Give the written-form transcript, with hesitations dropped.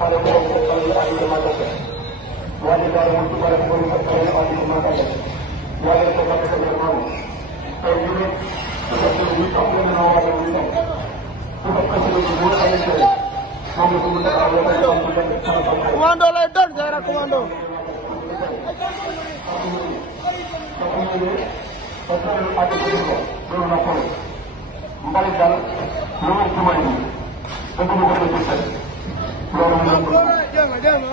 ada ko ko ay ma ko wala dara mo ko para ko ko ay ma ko wala ko ko ko ko ay ni ko ko ni ko ko na wala ni ko ko ko ni ko ay ko Komando lay doon Zahra Komando jangan